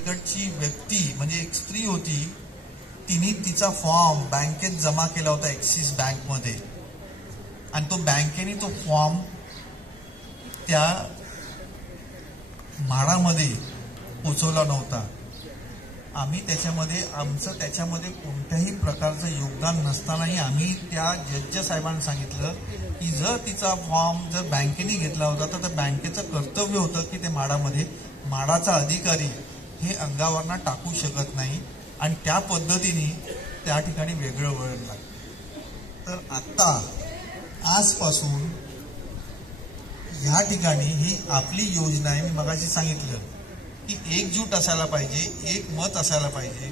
इकडची व्यक्ती म्हणजे एक स्त्री होती, तिने तिचा फॉर्म बँकेत जमा केला होता ॲक्सिस बँकमध्ये, आणि तो बँकेने तो फॉर्म त्या म्हाडामध्ये पोचवला नव्हता. आम्ही त्याच्यामध्ये कोणत्याही प्रकारचं योगदान नसतानाही आम्ही त्या जज साहेबांना सांगितलं की जर तिचा फॉर्म जर बँकेने घेतला होता तर त्या बँकेचं कर्तव्य होतं की ते म्हाडाचा अधिकारी हे अंगावरनं टाकू शकत नाही, आणि त्या पद्धतीने त्या ठिकाणी वेगळं वळण लागलं. तर आता आजपासून ह्या ठिकाणी ही आपली योजना आहे. मी मगाशी सांगितलं की एकजूट असायला पाहिजे, एक मत असायला पाहिजे.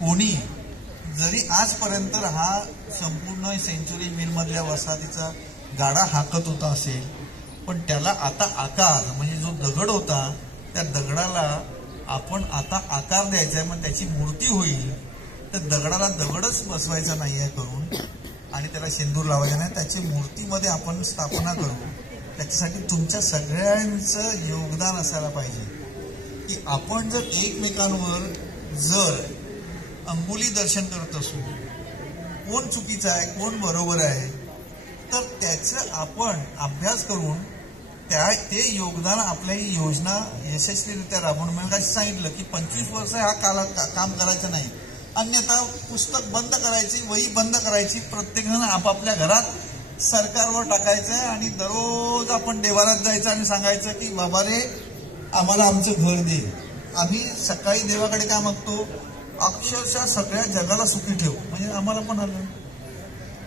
कोणी जरी आजपर्यंत हा संपूर्ण सेंचुरी मिलमधल्या वसाहतीचा गाडा हाकत होता असेल, पण त्याला आता आकार म्हणजे जो दगड होता त्या दगडाला आपण आता आकार द्यायचा आहे. मग त्याची मूर्ती होईल तर दगडाला दगडच बसवायचा नाही आहे करून, आणि त्याला शेंदूर लावायचा नाही, त्याची मूर्तीमध्ये आपण स्थापना करू. त्याच्यासाठी तुमच्या सगळ्यांचं योगदान असायला पाहिजे की आपण जर एकमेकांवर जर अंगुली दर्शन करत असू, कोण चुकीचं आहे कोण बरोबर आहे, तर त्याचं आपण अभ्यास करून ते योगदान आपल्या ही योजना यशस्वीरित्या राबवून मिळेल. अशी सांगितलं की 25 वर्ष हा काम करायचं नाही, अन्यथा पुस्तक बंद करायची, वही बंद करायची, प्रत्येकजण आपापल्या घरात सरकारवर टाकायचं आणि दररोज आपण देवारात जायचं आणि सांगायचं की बाबा रे आम्हाला आमचं घर दे. आम्ही सकाळी देवाकडे काय मागतो, अक्षरशः सगळ्या जगाला सुखी ठेव, म्हणजे आम्हाला पण आलं.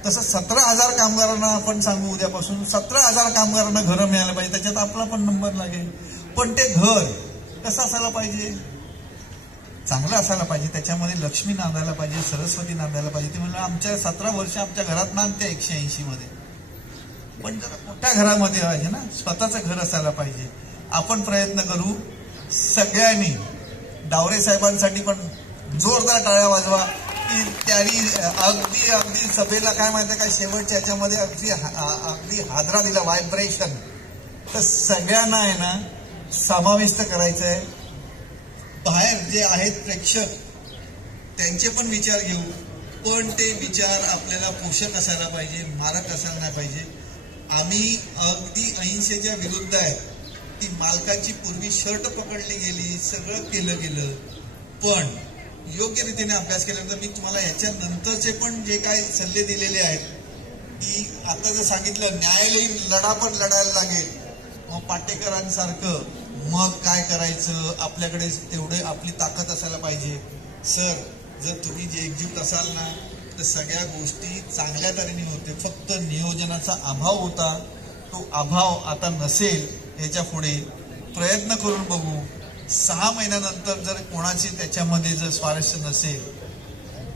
तसं 17,000 कामगारांना आपण सांगू उद्यापासून 17,000 कामगारांना घरं मिळायला पाहिजे, त्याच्यात आपला पण नंबर लागेल. पण ते घर कसं असायला पाहिजे, चांगलं असायला पाहिजे, त्याच्यामध्ये लक्ष्मी नांदायला पाहिजे, सरस्वती नांदायला पाहिजे. ते म्हणलं आमच्या 17 वर्ष आमच्या घरात नांदते 180 मध्ये, पण जरा मोठ्या घरामध्ये पाहिजे ना, स्वतःचं घर असायला पाहिजे. आपण प्रयत्न करू सगळ्यांनी. डावरे साहेबांसाठी पण जोरदार टाळ्या वाजवा की त्यांनी अगदी सभेला काय माहिती काय शेवटच्या याच्यामध्ये अगदी हादरा दिला, व्हायब्रेशन. तर सगळ्यांना आहे ना समाविष्ट करायचं आहे. बाहेर जे आहेत प्रेक्षक त्यांचे पण विचार घेऊ, पण ते विचार आपल्याला पोषक असायला पाहिजे, मारक असायला नाही पाहिजे. आम्ही अगदी अहिंसेच्या विरुद्ध आहे. ती मालकाची पूर्वी शर्ट पकडली गेली, सगळं केलं गेलं, पण योग्य रीतीने अभ्यास केल्यानंतर मी तुम्हाला याच्या नंतरचे पण जे काही सल्ले दिलेले आहेत की आता जर सांगितलं न्यायालयीन लढा पण लढायला लागेल, मग पाटेकरांसारखं मग काय करायचं, आपल्याकडे तेवढे आपली ताकद असायला पाहिजे. सर जर तुम्ही जे एकजूट असाल ना तर सगळ्या गोष्टी चांगल्या तऱ्हेने होते. फक्त नियोजनाचा अभाव होता, तो अभाव आता नसेल. याच्या पुढे प्रयत्न करून बघू. 6 महिन्यानंतर जर कोणाची त्याच्यामध्ये जर स्वारस्य नसेल,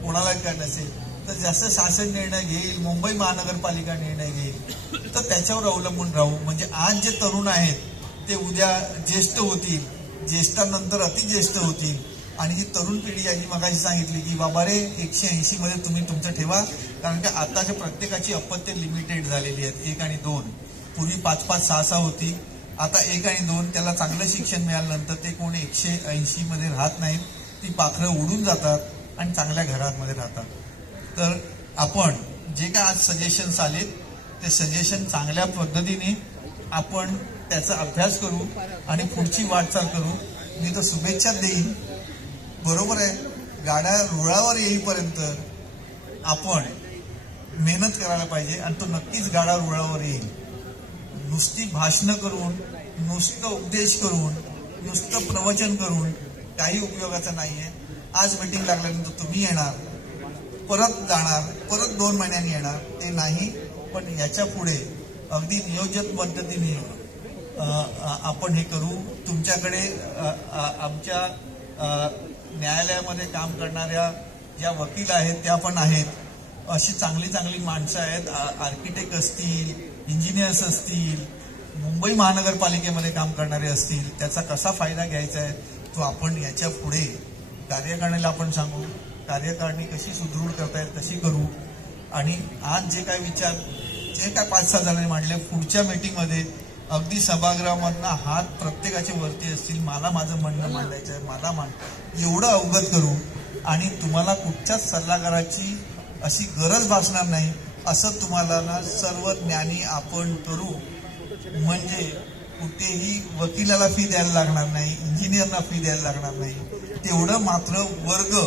कोणाला काय नसेल, तर जसं शासन निर्णय घेईल, मुंबई महानगरपालिका निर्णय घेईल, तर त्याच्यावर अवलंबून राहू. म्हणजे आज जे तरुण आहेत ते उद्या ज्येष्ठ होतील, ज्येष्ठांनंतर अतिज्येष्ठ होतील, आणि ही तरुण पिढी आहे जी मगाशी सांगितली की बाबा रे 180 मध्ये तुम्ही तुमचं ठेवा, कारण की आताच्या प्रत्येकाची अपत्य लिमिटेड झालेली आहेत. 1 आणि 2, पूर्वी 5-5, 6-6 होती, आता 1 आणि 2. त्याला चांगलं शिक्षण मिळाल्यानंतर ते कोणी 180 मध्ये राहत नाहीत, ती पाखरं उडून जातात आणि चांगल्या घरांमध्ये राहतात. तर आपण जे काय आज सजेशन्स आलेत ते सजेशन चांगल्या पद्धतीने आपण त्याचा अभ्यास करू आणि पुढची वाटचाल करू. मी तर शुभेच्छा देईन. बरोबर आहे, गाड्या रुळावर येईपर्यंत आपण मेहनत करायला पाहिजे आणि तो नक्कीच गाडा रुळावर येईल. नुसती भाषणं करून, नुसतं उपदेश करून, नुसतं प्रवचन करून काही उपयोगाचं नाहीये. आज मीटिंग लागल्यानंतर तुम्ही येणार, परत जाणार, परत 2 महिन्यांनी येणार, ते नाही. पण याच्या पुढे अगदी नियोजित पद्धतीने आपण हे करू. तुमच्याकडे आमच्या न्यायालयामध्ये काम करणाऱ्या ज्या वकील आहेत त्या पण आहेत, अशी चांगली चांगली माणसं आहेत. आर्किटेक्ट असतील, इंजिनियर्स असतील, मुंबई महानगरपालिकेमध्ये काम करणारे असतील. त्याचा कसा फायदा घ्यायचा आहे तो आपण याच्या पुढे कार्यकारिणीला आपण सांगू. कार्यकारिणी कशी सुदृढ करता येईल तशी करू. आणि आज जे काय विचार जे काय 5-6 जणांनी मांडले, पुढच्या मीटिंगमध्ये अगदी सभागृहामधनं हात प्रत्येकाचे वरती असतील, मला माझं म्हणणं मांडायचं आहे, मला एवढं अवगत करू आणि तुम्हाला कुठच्याच सल्लागाराची अशी गरज भासणार नाही असं तुम्हाला ना सर्व ज्ञानी आपण करू. म्हणजे कुठेही वकिलाला फी द्यायला लागणार नाही, इंजिनियरला फी द्यायला लागणार नाही. तेवढं मात्र वर्ग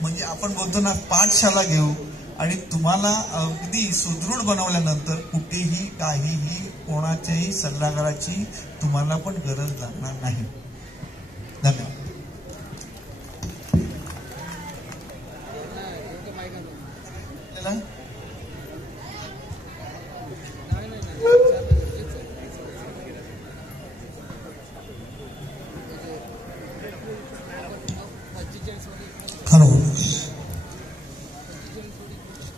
म्हणजे आपण बोलतो ना पाठशाला घेऊ आणि तुम्हाला अगदी सुदृढ बनवल्यानंतर कुठेही काहीही कोणाच्याही सल्लागाराची तुम्हाला पण गरज लागणार नाही. धन्यवाद. हॅलो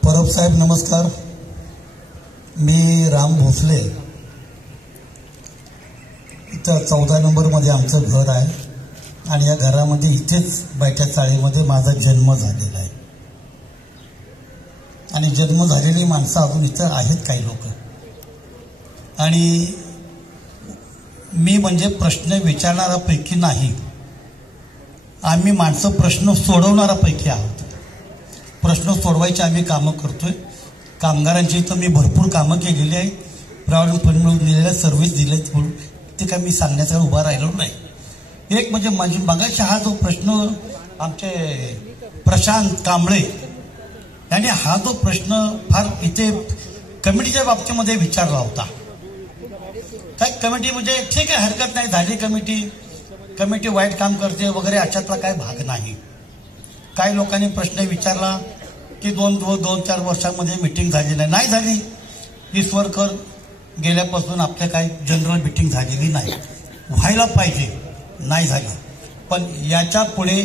परब साहेब नमस्कार. मी राम भोसले, इथं 14 नंबरमध्ये आमचं घर आहे आणि या घरामध्ये इथेच बैठ्या चाळीमध्ये माझा जन्म झालेला आहे आणि जन्म झालेली माणसं अजून इथं आहेत काही लोक. आणि मी म्हणजे प्रश्न विचारणाऱ्यापैकी नाही, आम्ही माणसं प्रश्न सोडवणाऱ्यापैकी आहोत. प्रश्न सोडवायचे आम्ही कामं करतोय. कामगारांची इथं मी भरपूर कामं केलेली आहेत, प्रामाणिकपणे मिळवून दिलेल्या सर्व्हिस दिलेत म्हणून ते काय मी सांगण्याचा उभा राहिलो नाही. एक म्हणजे माझी मगाशी हा जो प्रश्न आमचे प्रशांत कांबळे यांनी हा जो प्रश्न फार इथे कमिटीच्या बाबतीमध्ये विचारला होता. काय कमिटी म्हणजे ठीक आहे, हरकत नाही, झाली कमिटी वाईट काम करते वगैरे अशातला काय भाग नाही. काही लोकांनी प्रश्न विचारला की 2-4 वर्षांमध्ये मिटिंग झाली नाही झाली. ईश्वरकर गेल्यापासून आपल्या काही जनरल मिटिंग झालेली नाही, व्हायला पाहिजे, नाही झाली. पण याच्या पुढे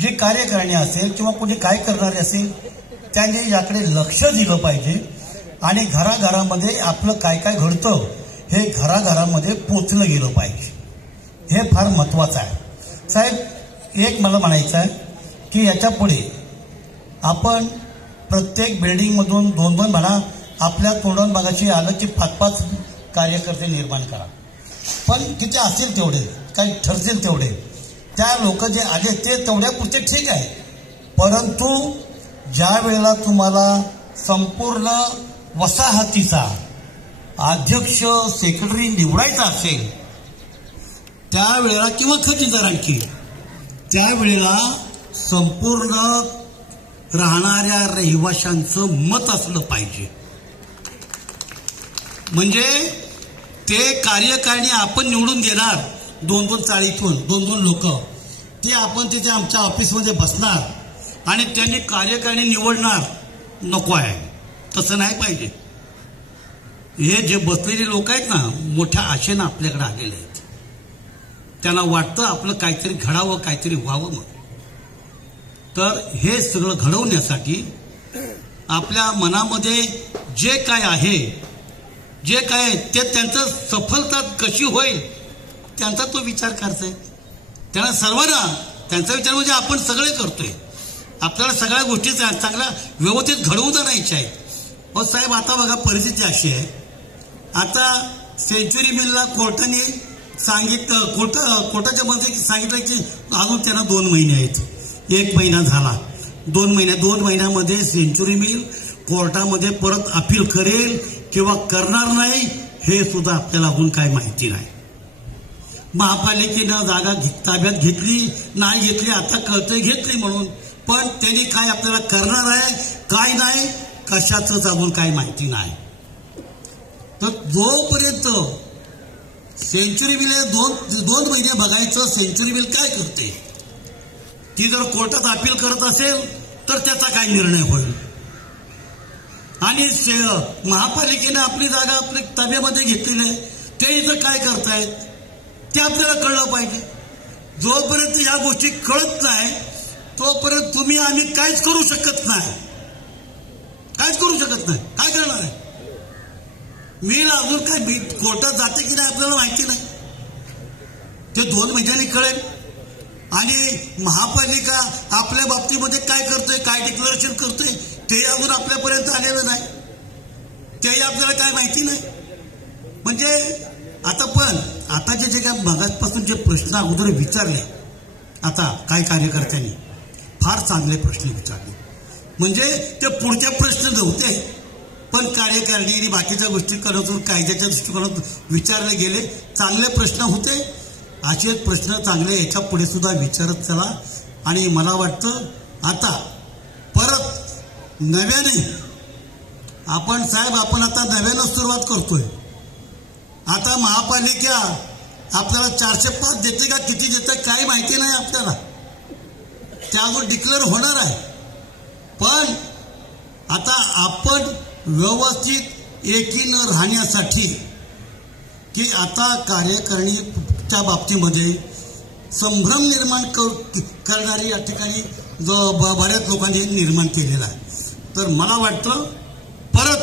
जे कार्यकारिणी असेल किंवा कोणी काय करणारे असेल त्यांनी याकडे लक्ष दिलं पाहिजे आणि घराघरामध्ये आपलं काय काय घडतं हे घराघरामध्ये पोचलं गेलं पाहिजे. हे फार महत्वाचं आहे. साहेब, एक मला म्हणायचं आहे की याच्या पुढे आपण प्रत्येक बिल्डिंगमधून 2-2 म्हणा, आपल्या तोंडात बघायची आलं की 5-5 कार्यकर्ते निर्माण करा. पण किती असतील तेवढे, काही ठरतील तेवढे, त्या लोक जे आले ते तेवढ्यापुरते ठीक आहे. परंतु ज्या वेळेला तुम्हाला संपूर्ण वसाहतीचा अध्यक्ष सेक्रेटरी निवडायचा असेल त्यावेळेला किंवा खजिनदार आणखी त्यावेळेला संपूर्ण राहणाऱ्या रहिवाशांचं मत असलं पाहिजे. म्हणजे ते कार्यकारिणी आपण निवडून देणार 2-2 चाळीतून 2-2 लोक, ते आपण तिथे आमच्या ऑफिसमध्ये बसणार आणि त्यांनी कार्यकारिणी निवडणार. नको आहे, तसं नाही पाहिजे. हे जे बसलेले लोक आहेत ना, मोठ्या आशेनं आपल्याकडे आलेले आहेत. त्यांना वाटतं आपलं काहीतरी घडावं, काहीतरी व्हावं. मग तर हे सगळं घडवण्यासाठी आपल्या मनामध्ये जे काय आहे, जे काय ते त्यांचं सफलता कशी होईल त्यांचा तो विचार करतायत. त्यांना सर्वांना त्यांचा विचार म्हणजे आपण सगळे करतोय. आपल्याला सगळ्या गोष्टी चांगल्या व्यवस्थित घडवून आणायच्या आहेत. हो साहेब, आता बघा परिस्थिती अशी आहे, आता सेंच्युरी मिलला कोर्टाने सांगितलं, कोर्टाच्या मध्ये सांगितलं की अजून त्यांना 2 महिने आहेत. 1 महिना झाला, 2 महिन्यामध्ये सेंच्युरी मिल कोर्टामध्ये परत अपील करेल किंवा करणार नाही हे सुद्धा आपल्याला अजून काय माहिती नाही. महापालिकेनं जागा ताब्यात घेतली नाही घेतली आता कळतंय घेतली म्हणून, पण त्यांनी काय आपल्याला करणार आहे काय नाही कशाचंच अजून काय माहिती नाही. तर जोपर्यंत सेंच्युरी मिल 2 महिने बघायचं सेंच्युरी मिल काय करते. ती जर कोर्टात अपील करत असेल तर त्याचा काय निर्णय होईल आणि महापालिकेने आपली जागा आपल्या ताब्यामध्ये घेतलेली आहे ते इथं काय करतायत ते आपल्याला कळलं पाहिजे. जोपर्यंत या गोष्टी कळत नाही तोपर्यंत तुम्ही आम्ही काहीच करू शकत नाही. काय करणार आहे. मी अजून काय कोर्टात जाते की नाही आपल्याला माहिती नाही, ते 2 महिन्यांनी कळेल. आणि महापालिका आपल्या बाबतीमध्ये काय करतोय, काय डिक्लेरेशन करतोय ते अजून आपल्यापर्यंत आलेलं नाही, तेही आपल्याला काय माहिती नाही. म्हणजे आता जे काय मगाचपासून जे प्रश्न अगोदर विचारले, आता काय कार्यकर्त्यांनी फार चांगले प्रश्न विचारले. म्हणजे ते पुढचे प्रश्न नव्हते, पण कार्यकारिणी आणि बाकीच्या गोष्टी करत कायद्याच्या दृष्टिकोनातून विचारले गेले. चांगले प्रश्न होते. असे प्रश्न चांगले याच्या पुढे सुद्धा विचारत चला. आणि मला वाटतं आता परत नव्याने आपण आता नव्यानं सुरुवात करतोय. आता महापालिका आपल्याला 405 देते का किती देते काही माहिती नाही आपल्याला, ते अजून डिक्लेअर होणार आहे. पण आता आपण व्यवस्थित एकीनं राहण्यासाठी की आता कार्यकारिणीच्या बाबतीमध्ये संभ्रम निर्माण करणारी या ठिकाणी बऱ्याच लोकांनी निर्माण केलेला आहे. तर मला वाटतं परत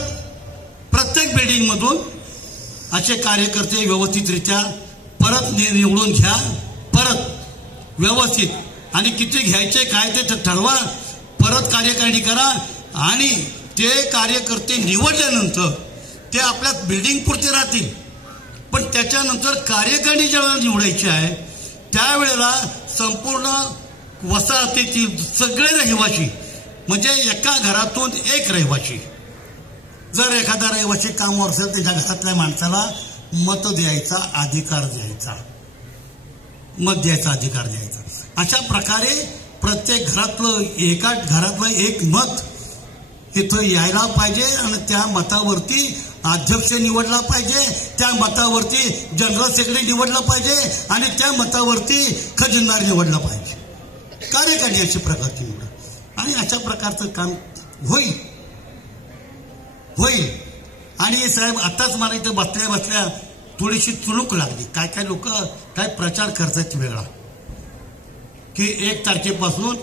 प्रत्येक बिल्डिंगमधून असे कार्यकर्ते व्यवस्थितरित्या परत निवडून घ्या, परत व्यवस्थित, आणि किती घ्यायचे काय ते ठरवा, परत कार्यकारिणी करा. आणि ते कार्यकर्ते निवडल्यानंतर ते आपल्या बिल्डिंग पुरते राहतील, पण त्याच्यानंतर कार्यकारिणी ज्यावेळेला निवडायची आहे त्यावेळेला संपूर्ण वसाहतीतील सगळे रहिवासी, म्हणजे एका घरातून एक रहिवासी, जर एखादा रहिवासी कामावर असेल त्याच्या घरातल्या माणसाला मत द्यायचा अधिकार द्यायचा. अशा प्रकारे प्रत्येक एका घरातलं एक मत इथं यायला पाहिजे. आणि त्या मतावरती अध्यक्ष निवडला पाहिजे, त्या मतावरती जनरल सेक्रेटरी निवडला पाहिजे, आणि त्या मतावरती खजिनदार निवडला पाहिजे. कार्यकारिणी अशा प्रकारची निवड, आणि अशा प्रकारचं काम होईल. आणि साहेब आताच मला इथं बसल्या थोडीशी चुणूक लागली. काय लोक काय प्रचार करतात वेगळा, की 1 तारखेपासून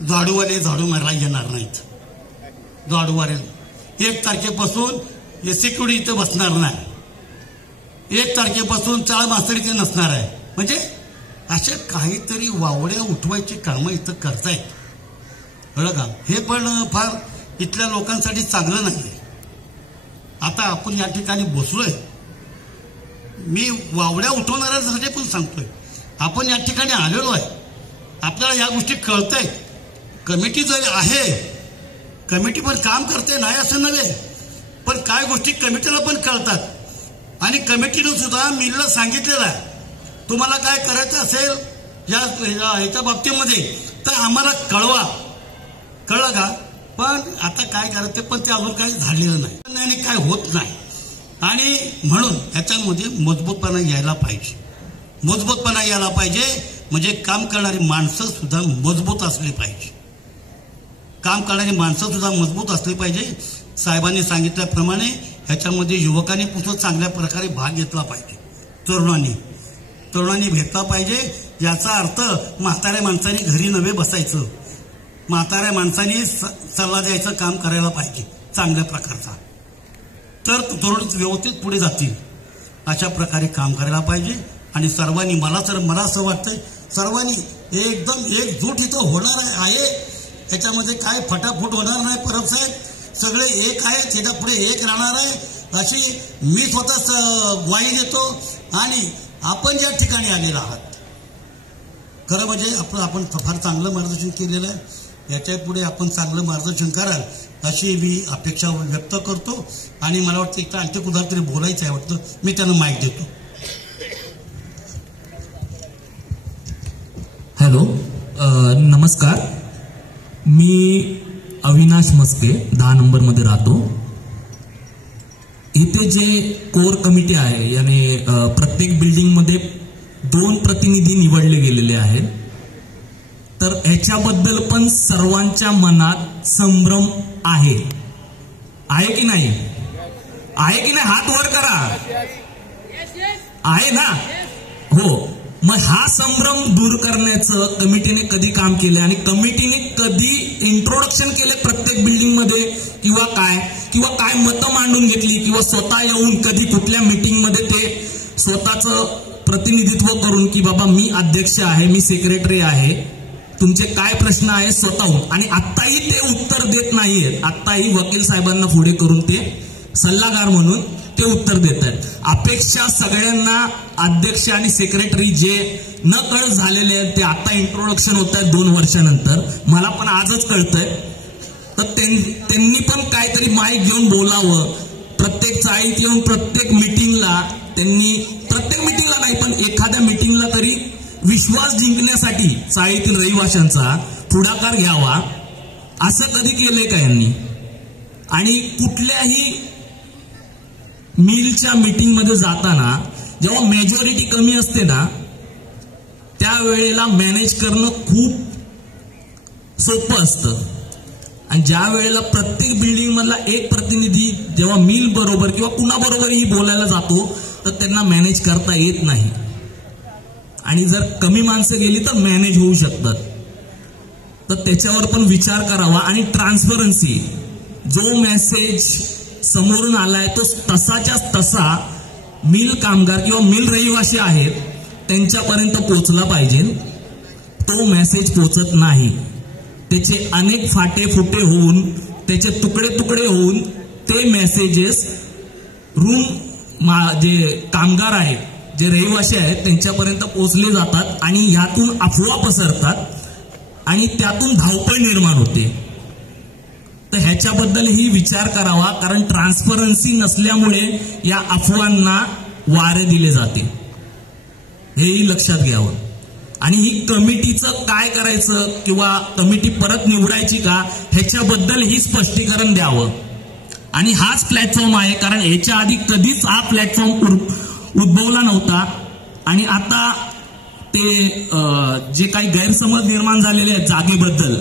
झाडूवाले झाडू मारायला येणार नाहीत. झाडूवाले 1 तारखेपासून सिक्युरिटी इथं बसणार नाही. 1 तारखेपासून चाळ मास्तरी इथे नसणार आहे. म्हणजे अशा काहीतरी वावड्या उठवायची कामं इथं करतायत. कळलं का? हे पण फार इथल्या लोकांसाठी चांगलं नाही. आता आपण या ठिकाणी बसलोय, मी वावड्या उठवणाऱ्यांसाठी पण सांगतोय, आपण या ठिकाणी आलेलो आहे, आपल्याला या गोष्टी कळतंय. कमिटी जर आहे, कमिटी पण काम करते, नाही असं नव्हे, पण काय गोष्टी कमिटीला पण कळतात. आणि कमिटीनं सुद्धा मिलला सांगितलेलं आहे, तुम्हाला काय करायचं असेल ह्याच्या बाबतीमध्ये तर आम्हाला कळवा. कळलं का? पण आता काय करायचं, पण ते अजून काही झालेलं नाही आणि काय होत नाही. आणि म्हणून ह्याच्यामध्ये मजबूतपणा यायला पाहिजे. म्हणजे काम करणारी माणसं सुद्धा मजबूत असली पाहिजे. साहेबांनी सांगितल्याप्रमाणे ह्याच्यामध्ये युवकांनी पण चांगल्या प्रकारे भाग घेतला पाहिजे. तरुणांनी घेतला पाहिजे. याचा अर्थ म्हाताऱ्या माणसांनी घरी नव्हे बसायचं, म्हाताऱ्या माणसांनी सल्ला द्यायचं काम करायला पाहिजे चांगल्या प्रकारचा. तर तरुण व्यवस्थित पुढे जातील. अशा प्रकारे काम करायला पाहिजे. आणि सर्वांनी मला असं वाटतंय, सर्वांनी एकदम एकजूट इथं होणार आहे. याच्यामध्ये काय फटाफट होणार नाही. परब साहेब सगळे एक आहेत, त्याच्या पुढे एक राहणार आहे अशी मी स्वतः ग्वाही देतो. आणि आपण ज्या ठिकाणी आलेला आहात, खरं म्हणजे आपण फार चांगलं मार्गदर्शन केलेलं आहे. याच्या पुढे आपण चांगलं मार्गदर्शन कराल अशी मी अपेक्षा व्यक्त करतो. आणि मला वाटतं इथं आणखी कुणाला तरी बोलायचं आहे वाटतं, मी त्यांना माईक देतो. हॅलो, नमस्कार. मी अविनाश मस्के 10 नंबरमध्ये राहतो. इथे जे कोर कमिटी आहे याने प्रत्येक बिल्डिंगमध्ये 2 प्रतिनिधी निवडले गेलेले आहेत. तर ह्याच्याबद्दल पण सर्वांच्या मनात संभ्रम आहे की नाही? हात वर करा. आहे ना? हो. मग हा संभ्रम दूर करण्याचं कमिटीने कधी काम केलं आणि कमिटीने कधी इंट्रोडक्शन केले प्रत्येक बिल्डिंग मध्ये, किंवा काय मतं मांडून घेतली, किंवा स्वतः येऊन कधी कुठल्या मीटिंग मध्ये ते स्वतःचं प्रतिनिधित्व करून की बाबा मी अध्यक्ष आहे, मी सेक्रेटरी आहे, तुमचे काय प्रश्न आहे स्वतःहून. आणि आत्ताही ते उत्तर देत नाहीयेत. आत्ताही वकील साहेबांना पुढे करून ते सल्लागार म्हणून ते उत्तर देत आहेत. अपेक्षा सगळ्यांना अध्यक्ष आणि सेक्रेटरी जे न कळत झालेले आहेत ते आता इंट्रोडक्शन होत आहेत 2 वर्षानंतर. मला पण आजच कळतंय. तर त्यांनी पण काहीतरी माईक घेऊन बोलावं. प्रत्येक चाळीत येऊन प्रत्येक मिटिंगला नाही पण एखाद्या मिटिंगला तरी विश्वास जिंकण्यासाठी चाळीतील रहिवाशांचा पुढाकार घ्यावा. असं कधी केलंय का यांनी? आणि कुठल्याही मिलच्या मीटिंगमध्ये जाताना जेव्हा मेजॉरिटी कमी असते ना त्यावेळेला मॅनेज करणं खूप सोपं असतं. आणि ज्या वेळेला प्रत्येक बिल्डिंग मधला एक प्रतिनिधी जेव्हा मिल बरोबर किंवा कुणाबरोबरही बोलायला जातो तर त्यांना मॅनेज करता येत नाही. आणि जर कमी माणसं गेली तर मॅनेज होऊ शकतात. तर त्याच्यावर पण विचार करावा. आणि ट्रान्सपरन्सी, जो मेसेज समोरून आलाय तो तसाच्या तसा मिल कामगार किंवा मिल रहिवासी आहेत त्यांच्यापर्यंत पोहोचला पाहिजे. तो मेसेज पोहोचत नाही. त्याचे अनेक फाटे फुटे होऊन त्याचे तुकडे तुकडे होऊन ते मेसेजेस जे कामगार आहेत जे रहिवासी आहेत त्यांच्यापर्यंत पोहोचले जातात आणि ह्यातून अफवा पसरतात आणि त्यातून धावपळ निर्माण होते. तर ह्याच्याबद्दलही विचार करावा. कारण ट्रान्सपरन्सी नसल्यामुळे या अफवांना वारे दिले जाते. हेही लक्षात घ्यावं. आणि ही कमिटीचं काय करायचं किंवा कमिटी परत निवडायची का ह्याच्याबद्दलही स्पष्टीकरण द्यावं. आणि हाच प्लॅटफॉर्म आहे. कारण ह्याच्या आधी कधीच हा प्लॅटफॉर्म उद्भवला नव्हता. आणि आता ते जे काही गैरसमज निर्माण झालेले आहेत जागेबद्दल,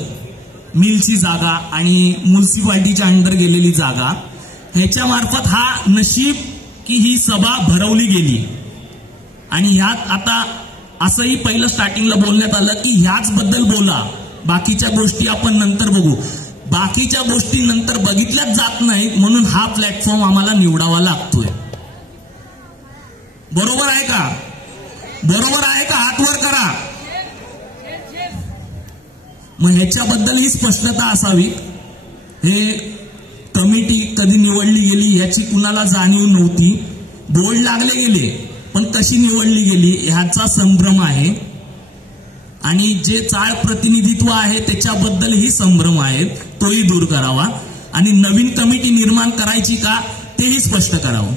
मिलची जागा आणि म्युन्सिपाल्टीच्या अंडर गेलेली जागा, ह्याच्या मार्फत हा नशीब की ही सभा भरवली गेली. आणि ह्यात आता असंही पहिलं स्टार्टिंगला बोलण्यात आलं की ह्याच बद्दल बोला, बाकीच्या गोष्टी आपण नंतर बघू. बाकीच्या गोष्टी नंतर बघितल्याच जात नाहीत म्हणून हा प्लॅटफॉर्म आम्हाला निवडावा लागतोय. बरोबर आहे का? बरोबर आहे का? हात वर करा. मग ह्याच्याबद्दल ही स्पष्टता असावी. हे कमिटी कधी निवडली गेली याची कुणाला जाणीव नव्हती. बोर्ड लागले गेले पण कशी निवडली गेली ह्याचा संभ्रम आहे. आणि जे चाळ प्रतिनिधित्व आहे त्याच्याबद्दलही संभ्रम आहे. तोही दूर करावा. आणि नवीन कमिटी निर्माण करायची का तेही स्पष्ट करावं.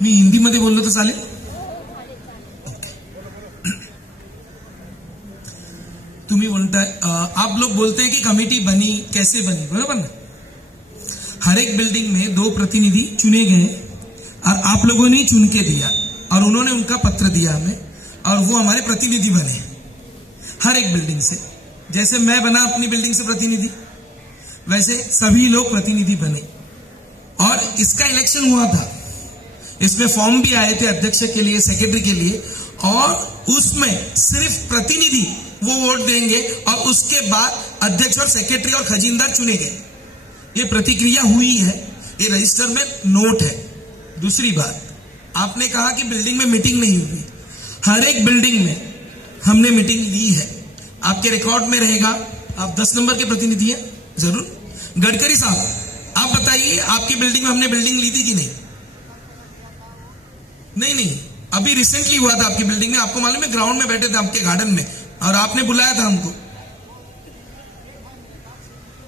मी हिंदीमध्ये बोललो तर चालेल? तुम्ही बोलताय, आप लोग बोलते हैं कि कमेटी बनी, कैसे बनी, बराबर ना? हर एक बिल्डिंग में 2 प्रतिनिधि चुने गए और आप लोगों ने चुन के दिया और उन्होंने उनका पत्र दिया हमें और वो हमारे प्रतिनिधि बने हर एक बिल्डिंग से. जैसे मैं बना अपनी बिल्डिंग से प्रतिनिधि, वैसे सभी लोग प्रतिनिधि बने. और इसका इलेक्शन हुआ था. इसमें फॉर्म भी आए थे अध्यक्ष के लिए, सेक्रेटरी के लिए, और उसमें सिर्फ प्रतिनिधि वो वोट देंगे और उसके बाद अध्यक्ष और सेक्रेटरी और खजीनदार चुने गए. ये प्रतिक्रिया हुई है, ये रजिस्टर में नोट है. दूसरी बात, आपने कहा कि बिल्डिंग में मीटिंग नहीं हुई. हर एक बिल्डिंग में हमने मीटिंग ली है. आपके रिकॉर्ड में रहेगा. आप 10 नंबर के प्रतिनिधि हैं जरूर. गडकरी साहब, आप बताइए आपकी बिल्डिंग में हमने बिल्डिंग ली थी कि नहीं? नहीं, अभी रिसेंटली हुआ था आपकी बिल्डिंग में. आपको मालूम है, ग्राउंड में बैठे थे आपके गार्डन में और आपने बुलाया था हमको.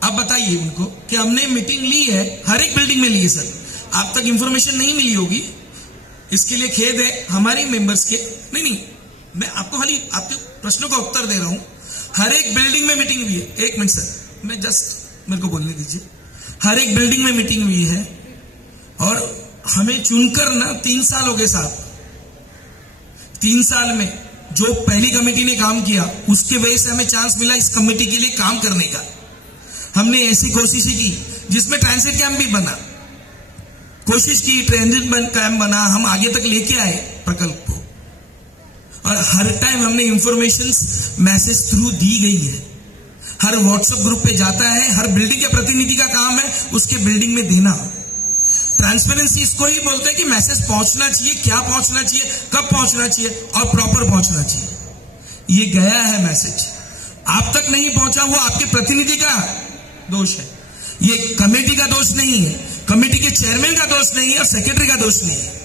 आप बताइए उनको कि हमने मीटिंग ली है, हर एक बिल्डिंग में ली है सर. आप तक इंफॉर्मेशन नहीं मिली होगी, इसके लिए खेद है हमारे मेंबर्स के. नहीं, मैं आपको खाली आपके प्रश्नों का उत्तर दे रहा हूं. हर एक बिल्डिंग में मीटिंग हुई है. 1 मिनट सर, मैं जस्ट मेरे को बोलने दीजिए. हर एक बिल्डिंग में मीटिंग हुई है और हमें चुनकर ना 3 साल हो गए साहब. 3 साल में जो पहली कमेटी ने काम किया उसके वजह से हमें चांस मिला इस कमेटी के लिए काम करने का. हमने ऐसी कोशिशें की जिसमें ट्रांजिट कैंप भी बना. कोशिश की, ट्रांजिट कैंप बना, हम आगे तक लेके आए प्रकल्प को. और हर टाइम हमने इंफॉर्मेशन मैसेज थ्रू दी गई है. हर व्हाट्सएप ग्रुप पे जाता है, हर बिल्डिंग के प्रतिनिधि का काम है उसके बिल्डिंग में देना। ट्रांसपेरेंसी इसको ही बोलते हैं कि मैसेज पहुंचना चाहिए, क्या पहुंचना चाहिए, कब पहुंचना चाहिए और प्रॉपर पहुंचना चाहिए। ये गया है मैसेज, आप तक नहीं पहुंचा, वो आपके प्रतिनिधि का दोष है, ये कमेटी का दोष नहीं है, कमेटी के चेयरमैन का दोष नहीं है और सेक्रेटरी का दोष नहीं है।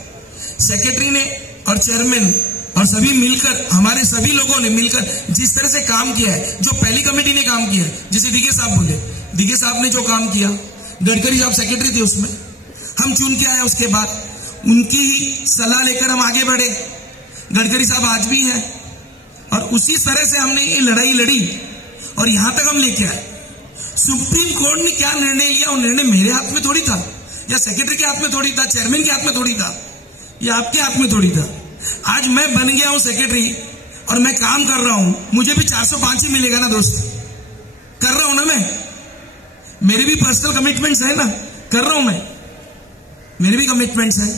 सेक्रेटरी ने और चेयरमैन और सभी मिलकर, हमारे सभी लोगों ने मिलकर जिस तरह से काम किया है, जो पहली कमेटी ने काम किया है, जैसे दिगे साहब बोले, दिगे साहब ने जो काम किया, गडकरी साहब सेक्रेटरी थे उसमें, हम चुन के आए, उसके बाद उनकी ही सलाह लेकर हम आगे बढ़े, गडकरी साहब आज भी हैं और उसी तरह से हमने ये लड़ाई लड़ी और यहां तक हम लेके आए। सुप्रीम कोर्ट ने क्या निर्णय लिया, वो निर्णय मेरे हाथ में थोड़ी था या सेक्रेटरी के हाथ में थोड़ी था, चेयरमैन के हाथ में थोड़ी था या आपके हाथ में थोड़ी था। आज मैं बन गया हूं सेक्रेटरी और मैं काम कर रहा हूं, मुझे भी 405 ही मिलेगा ना दोस्त, कर रहा हूं ना मैं, मेरे भी पर्सनल कमिटमेंट्स है ना, कर रहा हूं मैं, मेरे भी कमिटमेंट्स हैं।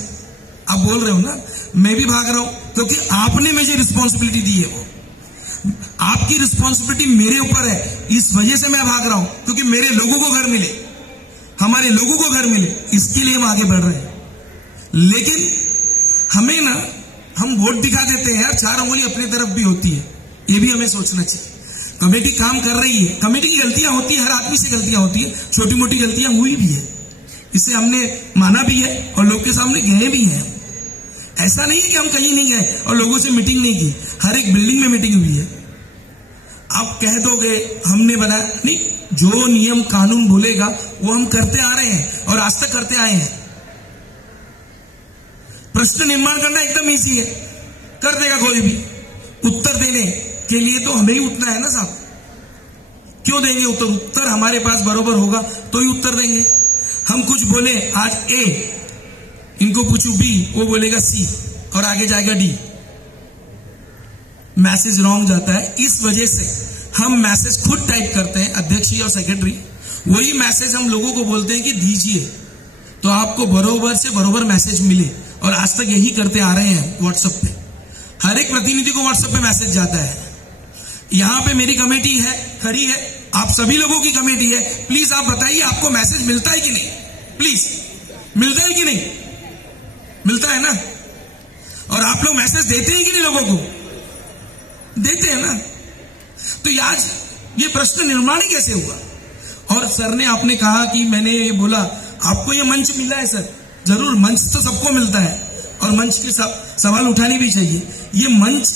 आप बोल रहे हो ना, मैं भी भाग रहा हूं क्योंकि आपने मुझे रिस्पॉन्सिबिलिटी दी है, वो आपकी रिस्पॉन्सिबिलिटी मेरे ऊपर है, इस वजह से मैं भाग रहा हूं क्योंकि मेरे लोगों को घर मिले, हमारे लोगों को घर मिले, इसके लिए हम आगे बढ़ रहे हैं। लेकिन हमें ना, हम वोट दिखा देते हैं यार, 4 उंगली अपनी तरफ भी होती है, ये भी हमें सोचना चाहिए। कमेटी काम कर रही है, कमेटी की गलतियां होती है, हर आदमी से गलतियां होती है, छोटी मोटी गलतियां हुई भी है, इसे हमने माना भी है और लोग के सामने गए भी हैं। ऐसा नहीं है कि हम कहीं नहीं गए और लोगों से मीटिंग नहीं की, हर एक बिल्डिंग में मीटिंग हुई है। आप कह दोगे हमने बनाया नहीं, जो नियम कानून बोलेगा वो हम करते आ रहे हैं और आज तक करते आए हैं। प्रश्न निर्माण करना एकदम इजी है, कर देगा कोई भी, उत्तर देने के लिए तो हमें ही उठना है ना साहब। क्यों देंगे उत्तर? उत्तर हमारे पास बरोबर होगा तो ही उत्तर देंगे। हम कुछ बोले आज ए, इनको पूछू बी, वो बोलेगा सी और आगे जाएगा डी, मैसेज रॉन्ग जाता है। इस वजह से हम मैसेज खुद टाइप करते हैं, अध्यक्ष और सेक्रेटरी, वही मैसेज हम लोगों को बोलते हैं कि दीजिए तो आपको बरोबर से बरोबर मैसेज मिले, और आज तक यही करते आ रहे हैं। व्हाट्सएप पे हर एक प्रतिनिधि को व्हाट्सएप पे मैसेज जाता है। यहां पे मेरी कमेटी है, खड़ी है, आप सभी लोगों की कमेटी है, प्लीज आप बताइए आपको मैसेज मिलता है कि नहीं, प्लीज मिलता है कि नहीं, मिलता है ना? और आप लोग मैसेज देते हैं कि नहीं लोगों को? देते हैं ना? तो आज ये प्रश्न निर्माण ही कैसे हुआ? और सर ने, आपने कहा कि मैंने ये बोला आपको ये मंच मिला है। सर जरूर, मंच तो सबको मिलता है और मंच के सवाल उठाने भी चाहिए। ये मंच,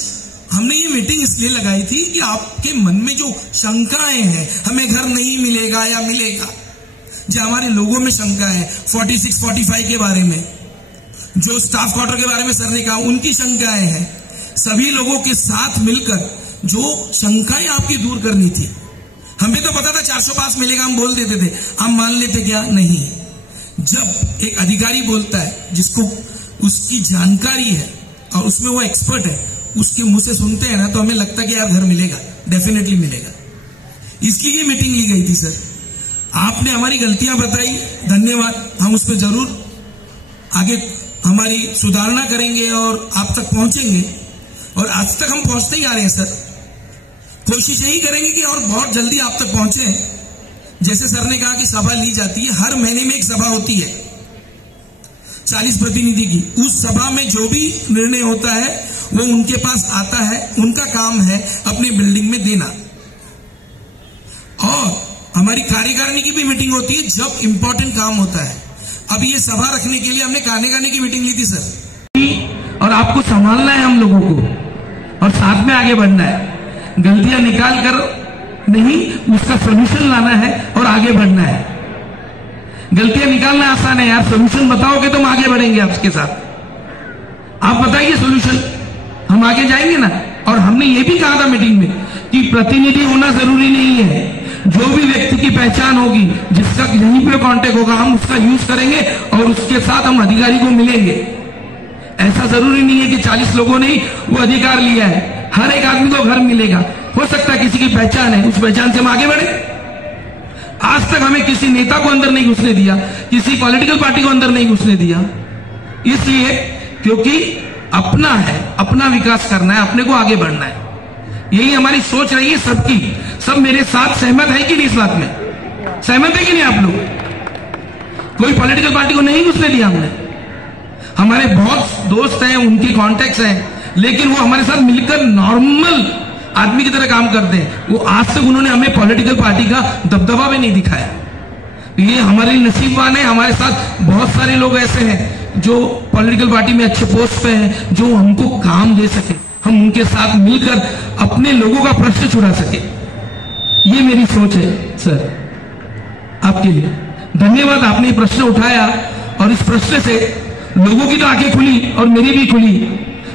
हमने ये मीटिंग इसलिए लगाई थी कि आपके मन में जो शंकाएं हैं, हमें घर नहीं मिलेगा या मिलेगा, जो हमारे लोगों में शंका है 46, 45 के बारे में, जो स्टाफ क्वार्टर के बारे में सर ने कहा उनकी शंकाएं हैं, सभी लोगों के साथ मिलकर जो शंकाएं आपकी दूर करनी थी। हमें तो पता था 405 मिलेगा, हम बोल देते थे, हम मान लेते क्या? नहीं। जब एक अधिकारी बोलता है जिसको उसकी जानकारी है और उसमें वो एक्सपर्ट है, उसके मुंह से सुनते हैं ना, तो हमें लगता है कि यार घर मिलेगा, डेफिनेटली मिलेगा। इसलिए ये मीटिंग ली गई थी। सर आपने हमारी गलतियां बताई, धन्यवाद, हम उस पर जरूर आगे हमारी सुधारना करेंगे और आप तक पहुंचेंगे, और आज तक हम पहुंचते ही आ रहे हैं। सर कोशिश यही करेंगे कि और बहुत जल्दी आप तक पहुंचे। जैसे सर ने कहा कि सभा ली जाती है, हर महीने में एक सभा होती है 40 प्रतिनिधि की, उस सभा में जो भी निर्णय होता है वो उनके पास आता है, उनका काम है अपनी बिल्डिंग में देना। और हमारी कार्यकारिणी की भी मीटिंग होती है जब इंपॉर्टेंट काम होता है। अब ये सभा रखने के लिए हमने कार्यकारिणी की मीटिंग ली थी सर, और आपको संभालना है हम लोगों को और साथ में आगे बढ़ना है। गलतियां निकाल कर नहीं, उसका सोल्यूशन लाना है और आगे बढ़ना है। गलतियां निकालना आसान है यार, सोल्यूशन बताओगे तो हम आगे बढ़ेंगे आपके साथ। आप बताइए सोल्यूशन, हम आगे जाएंगे ना। और हमने ये भी कहा था मीटिंग में कि प्रतिनिधि होना जरूरी नहीं है, जो भी व्यक्ति की पहचान होगी, जिसका यहीं पे कांटेक्ट होगा, हम उसका यूज करेंगे और उसके साथ हम अधिकारी को मिलेंगे। ऐसा जरूरी नहीं है कि 40 लोगों ने वो अधिकार लिया है, हर एक आदमी को घर मिलेगा। हो सकता है किसी की पहचान है, उस पहचान से हम आगे बढ़े। आज तक हमें किसी नेता को अंदर नहीं घुसने दिया, किसी पॉलिटिकल पार्टी को अंदर नहीं घुसने दिया, इसलिए क्योंकि अपना है, अपना विकास करना है, अपने को आगे बढ़ना है। यही हमारी सोच रही है सबकी। सब मेरे साथ सहमत है कि नहीं? इस बात में सहमत है कि नहीं आप लोग? कोई पॉलिटिकल पार्टी को नहीं घुसने दिया हमने। हमारे बहुत दोस्त हैं, उनके कॉन्टेक्ट्स हैं, लेकिन वो हमारे साथ मिलकर नॉर्मल आदमी की तरह काम करते हैं। वो आज तक उन्होंने हमें पॉलिटिकल पार्टी का दबदबा भी नहीं दिखाया। ये हमारे नसीबवान है। हमारे साथ बहुत सारे लोग ऐसे हैं जो पॉलिटिकल पार्टी में अच्छे पोस्ट पे हैं, जो हमको काम दे सके, हम उनके साथ मिलकर अपने लोगों का प्रश्न छुड़ा सके। ये मेरी सोच है सर आपके लिए। धन्यवाद, आपने ये प्रश्न उठाया और इस प्रश्न से लोगों की तो आंखें खुली और मेरी भी खुली।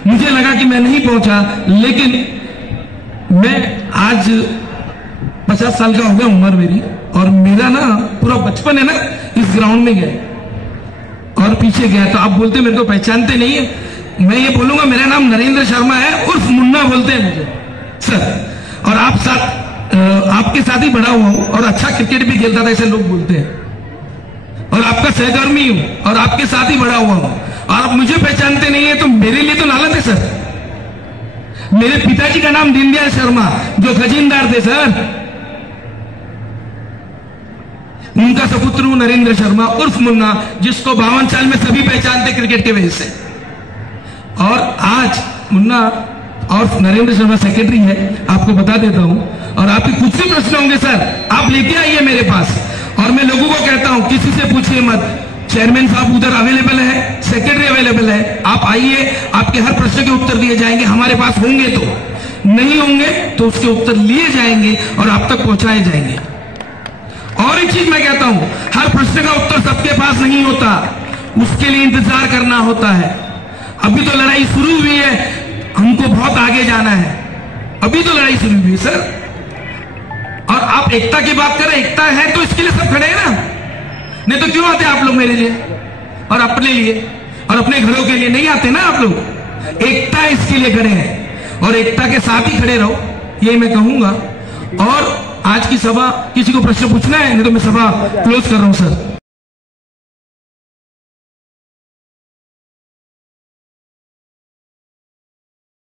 मुझे लगा कि मैं नहीं पहुंचा, लेकिन मैं आज 50 साल का हो गया उम्र मेरी, और मेरा ना पूरा बचपन है ना इस ग्राउंड में गया और पीछे गया। तो आप बोलते मेरे को पहचानते नहीं है, मैं ये बोलूंगा मेरा नाम नरेंद्र शर्मा है, उर्फ मुन्ना बोलते हैं मुझे सर। और आपके साथ ही बड़ा हुआ हूं और अच्छा क्रिकेट भी खेलता था, ऐसे लोग बोलते हैं, और आपका सहकर्मी हूं और आपके साथ ही बड़ा हुआ हूं, और आप मुझे पहचानते नहीं है तो मेरे लिए तो लानत है सर। मेरे पिताजी का नाम दीनदयाल शर्मा, जो खजीनदार थे सर, उनका सपुत्र हूं नरेंद्र शर्मा उर्फ मुन्ना, जिसको 52 साल में सभी पहचानते क्रिकेट के वजह से। और आज मुन्ना और नरेंद्र शर्मा सेक्रेटरी है, आपको बता देता हूं। और आपके कुछ भी प्रश्न होंगे सर, आप लेके आइए मेरे पास। और मैं लोगों को कहता हूं किसी से पूछिए मत, चेयरमैन साहब उधर अवेलेबल है, सेक्रेटरी अवेलेबल है, आप आइए, आपके हर प्रश्न के उत्तर दिए जाएंगे। हमारे पास होंगे तो, नहीं होंगे तो उसके उत्तर लिए जाएंगे और आप तक पहुंचाए जाएंगे। और एक चीज मैं कहता हूं, हर प्रश्न का उत्तर सबके पास नहीं होता, उसके लिए इंतजार करना होता है। अभी तो लड़ाई शुरू हुई है, हमको बहुत आगे जाना है, अभी तो लड़ाई शुरू हुई है सर। और आप एकता की बात करें, एकता है तो इसके लिए सब खड़े हैं ना, नहीं तो क्यों आते आप लोग मेरे लिए और अपने लिए और अपने घरों के लिए? नहीं आते ना आप लोग। एकता इसके लिए खड़े हैं और एकता के साथ ही खड़े रहो, ये मैं कहूंगा। और आज की सभा, किसी को प्रश्न पूछना है? नहीं तो मैं सभा क्लोज कर रहा हूं सर।